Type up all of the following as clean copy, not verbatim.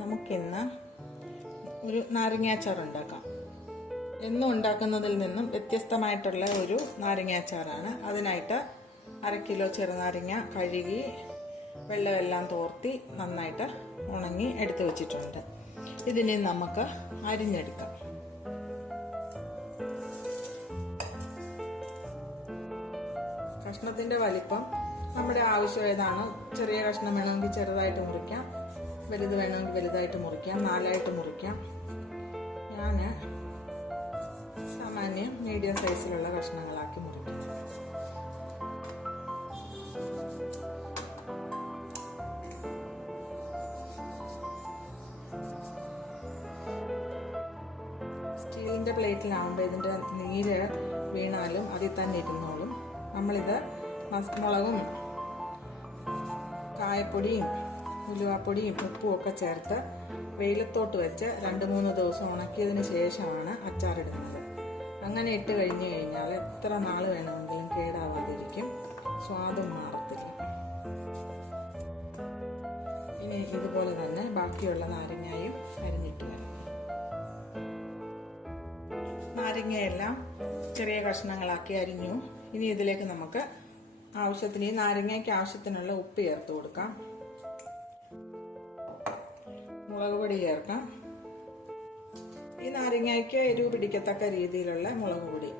നമുക്കിന്ന് ഒരു നാരങ്ങാച്ചാർ ഉണ്ടാക്കാം. എന്നും ഉണ്ടാക്കുന്നതിൽ നിന്നും വ്യത്യസ്തമായിട്ടുള്ള ഒരു നാരങ്ങാച്ചാറാണ്. അതിനായിട്ട് 1/2 കിലോ ചെറുനാരങ്ങ കഴുകി വെള്ളമെല്ലാം തോർത്തി നന്നായിട്ട് ഉണങ്ങി എടുത്തു വച്ചിട്ടുണ്ട്. ഇതിനെ നമുക്ക് അരിഞ്ഞെടുക്കാം. കഷ്ണത്തിന്റെ വലിപ്പം നമ്മുടെ ആവശ്യം ഏതാണോ, ചെറിയ കഷ്ണം വേണമെങ്കിൽ ചെറുതായിട്ട് മുറിക്കാം, വലുത് വേണമെങ്കിൽ വലുതായിട്ട് മുറിക്കാം, 4ആയിട്ട് മുറിക്കാം. ഞാൻ സാമാന്യം മീഡിയം സൈസിലുള്ള കഷ്ണങ്ങളാക്കി മുറിക്കാം. സ്റ്റീലിന്റെ പ്ലേറ്റിലാവുമ്പോൾ ഇതിന്റെ നീര് വീണാലും അതിൽ തന്നെ ഇരുന്നോളും. നമ്മളിത് മുളകും കായപ്പൊടിയും ഉലുവാപ്പൊടിയും ഉപ്പും ഒക്കെ ചേർത്ത് വെയിലത്തോട്ട് വെച്ച് 2-3 ദിവസം ഉണക്കിയതിന് ശേഷമാണ് അച്ചാറിടുന്നത്. അങ്ങനെ ഇട്ട് കഴിഞ്ഞു കഴിഞ്ഞാൽ എത്ര നാൾ വേണമെങ്കിലും കേടാവാതിരിക്കും, സ്വാദും മാറത്തില്ല. ഇനി ഇതുപോലെ തന്നെ ബാക്കിയുള്ള നാരങ്ങയും അരിഞ്ഞിട്ട് വരാം. നാരങ്ങയെല്ലാം ചെറിയ കഷ്ണങ്ങളാക്കി അരിഞ്ഞു. ഇനി ഇതിലേക്ക് നമുക്ക് ആവശ്യത്തിന്, ഈ നാരങ്ങയ്ക്ക് ആവശ്യത്തിനുള്ള ഉപ്പ് ചേർത്ത് കൊടുക്കാം, മുളക് പൊടി ചേർക്കാം. ഈ നാരങ്ങയ്ക്ക് എരിവ് പിടിക്കത്തക്ക രീതിയിലുള്ള മുളക് പൊടി,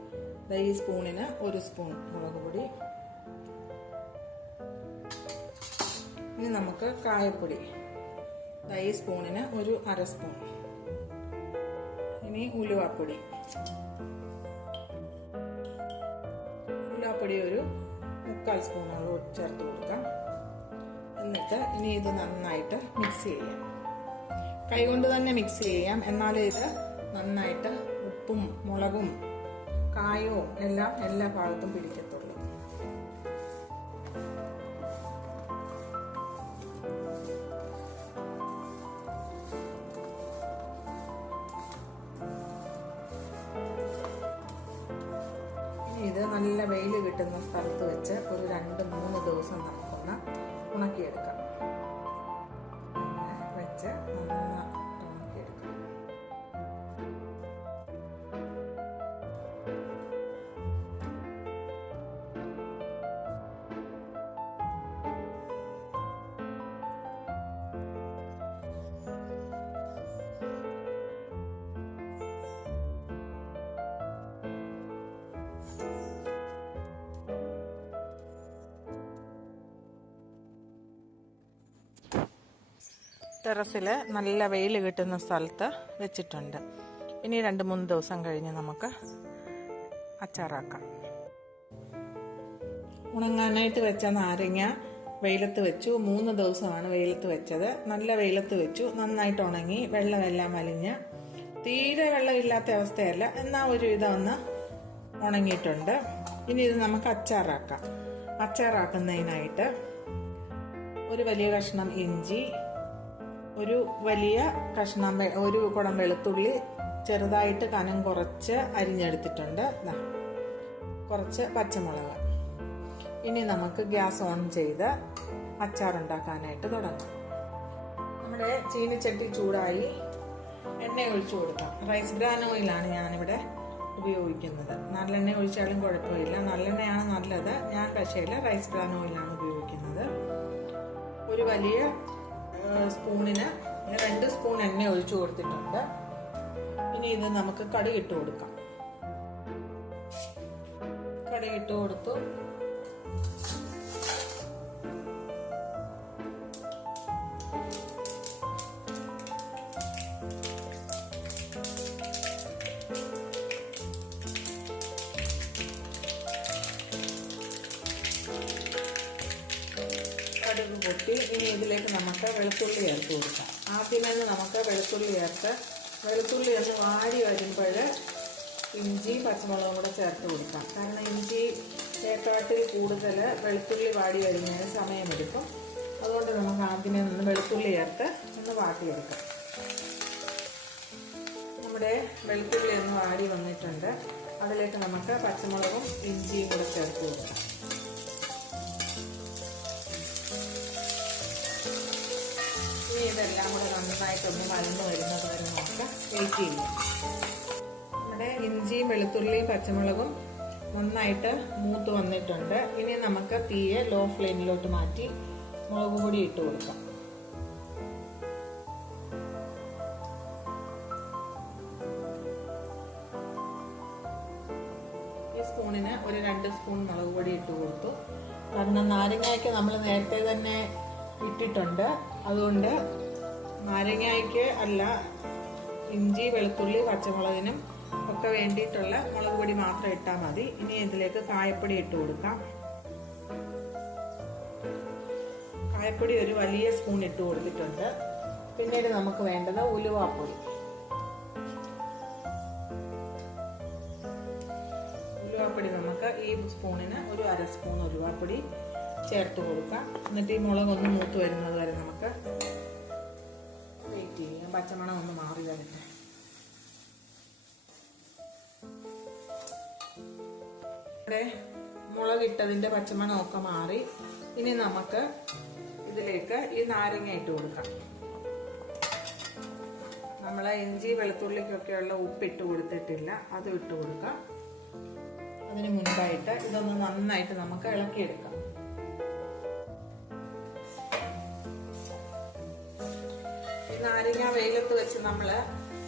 ഈ സ്പൂണിന് 1 സ്പൂൺ മുളക് പൊടി. ഇനി നമുക്ക് കായപ്പൊടി, ഈ സ്പൂണിന് 1/2 സ്പൂൺ. ഇനി ഉലുവാപ്പൊടി, ഉലുവാപ്പൊടി 1/4 സ്പൂണോളം ചേർത്ത് കൊടുക്കാം. എന്നിട്ട് ഇനി ഇത് നന്നായിട്ട് മിക്സ് ചെയ്യാം. കൈകൊണ്ട് തന്നെ മിക്സ് ചെയ്യാം, എന്നാലേ ഇത് നന്നായിട്ട് ഉപ്പും മുളകും കായവും എല്ലാം എല്ലാ ഭാഗത്തും പിടിക്കത്തുള്ളൂ. ഇത് നല്ല വെയിൽ കിട്ടുന്ന സ്ഥലത്ത് വെച്ച് ഒരു 2-3 ദിവസം നമുക്കൊന്ന് ഉണക്കിയെടുക്കാം. വെച്ച് നന്നായിട്ട് ഉണക്കിയെടുക്കാം. ടെറസിൽ നല്ല വെയിൽ കിട്ടുന്ന സ്ഥലത്ത് വെച്ചിട്ടുണ്ട്. ഇനി 2-3 ദിവസം കഴിഞ്ഞ് നമുക്ക് അച്ചാറാക്കാം. ഉണങ്ങാനായിട്ട് വെച്ച നാരങ്ങ വെയിലത്ത് വെച്ചു. 3 ദിവസമാണ് വെയിലത്ത് വെച്ചത്. നല്ല വെയിലത്ത് വെച്ചു, നന്നായിട്ട് ഉണങ്ങി, വെള്ളമെല്ലാം അലിഞ്ഞ്, തീരെ വെള്ളമില്ലാത്ത അവസ്ഥയല്ല, എന്നാൽ ഒരു ഇതൊന്ന് ഉണങ്ങിയിട്ടുണ്ട്. ഇനി ഇത് നമുക്ക് അച്ചാറാക്കാം. അച്ചാറാക്കുന്നതിനായിട്ട് ഒരു വലിയ കഷ്ണം ഇഞ്ചി, ഒരു വലിയ കഷ്ണം, 1 കുടം വെളുത്തുള്ളി ചെറുതായിട്ട് കനം കുറച്ച് അരിഞ്ഞെടുത്തിട്ടുണ്ട്. കുറച്ച് പച്ചമുളക്. ഇനി നമുക്ക് ഗ്യാസ് ഓൺ ചെയ്ത് അച്ചാറുണ്ടാക്കാനായിട്ട് തുടങ്ങാം. നമ്മുടെ ചീനിച്ചട്ടി ചൂടായി, എണ്ണ ഒഴിച്ചു കൊടുക്കാം. റൈസ് ബ്രാൻ ഓയിലാണ് ഞാനിവിടെ ഉപയോഗിക്കുന്നത്. നല്ലെണ്ണ ഒഴിച്ചാലും കുഴപ്പമില്ല, നല്ലെണ്ണയാണ് നല്ലത്. ഞാൻ പക്ഷേ റൈസ് ബ്രാൻ ഓയിലാണ് ഉപയോഗിക്കുന്നത്. ഒരു വലിയ സ്പൂണിന് 2 സ്പൂൺ എണ്ണ ഒഴിച്ചു കൊടുത്തിട്ടുണ്ട്. ഇനി ഇത് നമുക്ക് കടുകിട്ട് കൊടുക്കാം. കടുകിട്ട് കൊടുത്തു. കടുക് പൊട്ടി. ഇനി ഇതിലേക്ക് നമുക്ക് വെളുത്തുള്ളി ചേർത്ത് കൊടുക്കാം. ആദ്യമേ നമുക്ക് വെളുത്തുള്ളി ചേർത്ത്, വെളുത്തുള്ളി ഒന്ന് വാടി വരുമ്പോൾ ഇഞ്ചി പച്ചമുളകും കൂടെ ചേർത്ത് കൊടുക്കാം. കാരണം ഇഞ്ചി ചേക്കാട്ടിൽ കൂടുതൽ വെളുത്തുള്ളി വാടി വരുന്നതിന് സമയമെടുക്കും. അതുകൊണ്ട് നമുക്ക് ആദ്യമേ വെളുത്തുള്ളി ചേർത്ത് ഒന്ന് വാട്ടിയെടുക്കാം. നമ്മുടെ വെളുത്തുള്ളി ഒന്ന് വാടി വന്നിട്ടുണ്ട്. അതിലേക്ക് നമുക്ക് പച്ചമുളകും ഇഞ്ചിയും കൂടെ ചേർത്ത് കൊടുക്കാം. ഇനി ഇതെല്ലാം കൂടെ നന്നായി നന്നായിട്ടൊന്ന് വഴന്ന് വരുന്നത് വരെ നമുക്ക് വെയിറ്റ് ചെയ്യും. നമ്മുടെ ഇഞ്ചിയും വെളുത്തുള്ളിയും പച്ചമുളകും നന്നായിട്ട് മൂത്ത് വന്നിട്ടുണ്ട്. ഇനി നമുക്ക് തീയെ ലോ ഫ്ലെയിമിലോട്ട് മാറ്റി മുളക് പൊടി ഇട്ട് കൊടുക്കാം. ഈ സ്പൂണിന് ഒരു 2 സ്പൂൺ മുളക് പൊടി ഇട്ട് കൊടുത്തു. കാരണം നാരങ്ങയ്ക്ക് നമ്മൾ നേരത്തെ തന്നെ ഇട്ടിട്ടുണ്ട്. അതുകൊണ്ട് നാരങ്ങയ്ക്ക് അല്ല, ഇഞ്ചി വെളുത്തുള്ളി പച്ചമുളകിനും ഒക്കെ വേണ്ടിയിട്ടുള്ള മുളക് പൊടി മാത്രം ഇട്ടാൽ മതി. ഇനി ഇതിലേക്ക് കായപ്പൊടി ഇട്ട് കൊടുക്കാം. കായപ്പൊടി ഒരു വലിയ സ്പൂൺ ഇട്ട് കൊടുത്തിട്ടുണ്ട്. പിന്നീട് നമുക്ക് വേണ്ടത് ഉലുവാപ്പൊടി. ഉലുവാപ്പൊടി നമുക്ക് ഈ സ്പൂണിന് ഒരു 1/2 സ്പൂൺ ഉലുവാപ്പൊടി ചേർത്ത് കൊടുക്കാം. എന്നിട്ട് ഈ മുളകൊന്ന് മൂത്ത് വരുന്നത് വരെ നമുക്ക് വെയിറ്റ് ചെയ്യാം. പച്ചമണം ഒന്ന് മാറി വരട്ടെ. ഇവിടെ മുളകിട്ടതിന്റെ പച്ചമണമൊക്കെ മാറി. ഇനി നമുക്ക് ഇതിലേക്ക് ഈ നാരങ്ങ ഇട്ട് കൊടുക്കാം. നമ്മളെ ഇഞ്ചി വെളുത്തുള്ളിക്കൊക്കെയുള്ള ഉപ്പിട്ട് കൊടുത്തിട്ടില്ല, അത് ഇട്ട് കൊടുക്കാം. അതിന് മുൻപായിട്ട് ഇതൊന്ന് നന്നായിട്ട് നമുക്ക് ഇളക്കിയെടുക്കാം. ഈ നാരങ്ങ വെയിലത്ത് വെച്ച് നമ്മള്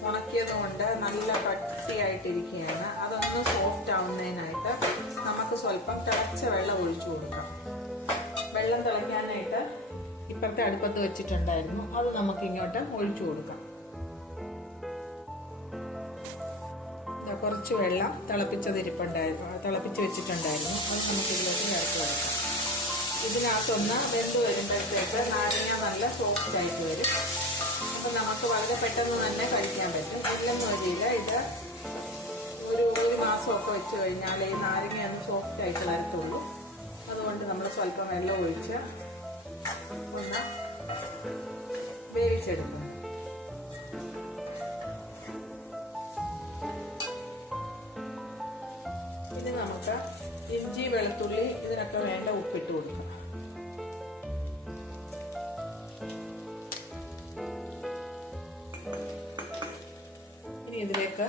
ഉണക്കിയത് കൊണ്ട് നല്ല കട്ടിയായിട്ടിരിക്കുകയാണ്. അതൊന്ന് സോഫ്റ്റ് ആവുന്നതിനായിട്ട് നമുക്ക് സ്വല്പം തിളച്ച വെള്ളം ഒഴിച്ചു കൊടുക്കാം. വെള്ളം തിളയ്ക്കാനായിട്ട് ഇപ്പുറത്തെ അടുപ്പത്ത് വെച്ചിട്ടുണ്ടായിരുന്നു, അത് നമുക്ക് ഇങ്ങോട്ട് ഒഴിച്ചു കൊടുക്കാം. കുറച്ച് വെള്ളം തിളപ്പിച്ച് വെച്ചിട്ടുണ്ടായിരുന്നു, അത് നമുക്ക് ഇതിലോട്ട് ചേർത്ത് കൊടുക്കാം. ഇതിനകത്തൊന്ന് വെന്ത് വരുമ്പോഴത്തേക്ക് നാരങ്ങ നല്ല സോഫ്റ്റ് ആയിട്ട് വരും. അപ്പം നമുക്ക് വളരെ പെട്ടെന്ന് തന്നെ കഴിക്കാൻ പറ്റും. ഇല്ലെന്ന് വരില്ല. ഇത് ഒരു മാസമൊക്കെ വെച്ച് കഴിഞ്ഞാൽ ഈ നാരങ്ങ ഒന്ന് സോഫ്റ്റ് ആയിട്ട് വരത്തുള്ളൂ. അതുകൊണ്ട് നമ്മൾ സ്വല്പം വെള്ളം ഒഴിച്ച് ഒന്ന് വേവിച്ചെടുക്കും. ഇനി നമുക്ക് ഇഞ്ചി വെളുത്തുള്ളി ഇതിനൊക്കെ വേണ്ട ഉപ്പിട്ട് കൊടുക്കാം. ഇനി ഇതിലേക്ക്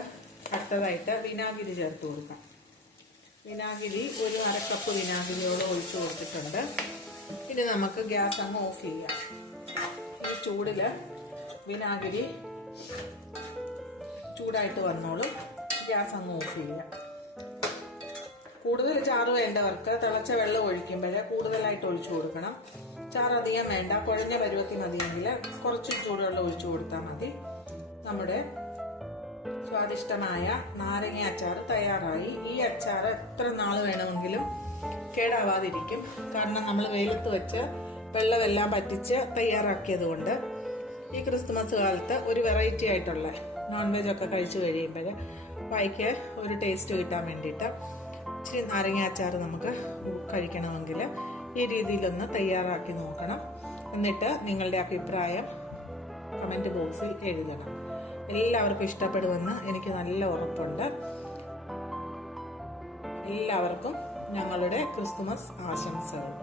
അടുത്തതായിട്ട് വിനാഗിരി ചേർത്ത് കൊടുക്കാം. വിനാഗിരി ഒരു 1/2 കപ്പ് വിനാഗിരിയോട് ഒഴിച്ചു കൊടുത്തിട്ടുണ്ട്. ഇനി നമുക്ക് ഗ്യാസ് അങ്ങ് ഓഫ് ചെയ്യാം. ഈ ചൂടില് വിനാഗിരി ചൂടായിട്ട് വന്നോളും. ഗ്യാസ് അങ്ങ് ഓഫ് ചെയ്യാം. കൂടുതൽ ചാറ് വേണ്ടവർക്ക് തിളച്ച വെള്ളം ഒഴിക്കുമ്പോൾ കൂടുതലായിട്ട് ഒഴിച്ചു കൊടുക്കണം. ചാറ് അധികം വേണ്ട, കുഴഞ്ഞ പരുവത്തിൽ മതിയെങ്കിൽ കുറച്ച് ചൂടുവെള്ളം ഒഴിച്ചു കൊടുത്താൽ മതി. നമ്മുടെ സ്വാദിഷ്ടമായ നാരങ്ങ അച്ചാർ തയ്യാറായി. ഈ അച്ചാർ എത്ര നാൾ വേണമെങ്കിലും കേടാവാതിരിക്കും. കാരണം നമ്മൾ വെയിലത്ത് വെച്ച് വെള്ളമെല്ലാം പറ്റിച്ച് തയ്യാറാക്കിയത് കൊണ്ട്. ഈ ക്രിസ്മസ് കാലത്ത് ഒരു വെറൈറ്റി ആയിട്ടുള്ള നോൺ വെജ് ഒക്കെ കഴിച്ചു കഴിയുമ്പോൾ വായിക്ക് ഒരു ടേസ്റ്റ് കിട്ടാൻ വേണ്ടിയിട്ട് ഇച്ചിരി നാരങ്ങ അച്ചാർ നമുക്ക് കഴിക്കണമെങ്കിൽ ഈ രീതിയിലൊന്ന് തയ്യാറാക്കി നോക്കണം. എന്നിട്ട് നിങ്ങളുടെ അഭിപ്രായം കമൻറ്റ് ബോക്സിൽ എഴുതണം. എല്ലാവർക്കും ഇഷ്ടപ്പെടുമെന്ന് എനിക്ക് നല്ല ഉറപ്പുണ്ട്. എല്ലാവർക്കും ഞങ്ങളുടെ ക്രിസ്തുമസ് ആശംസകൾ.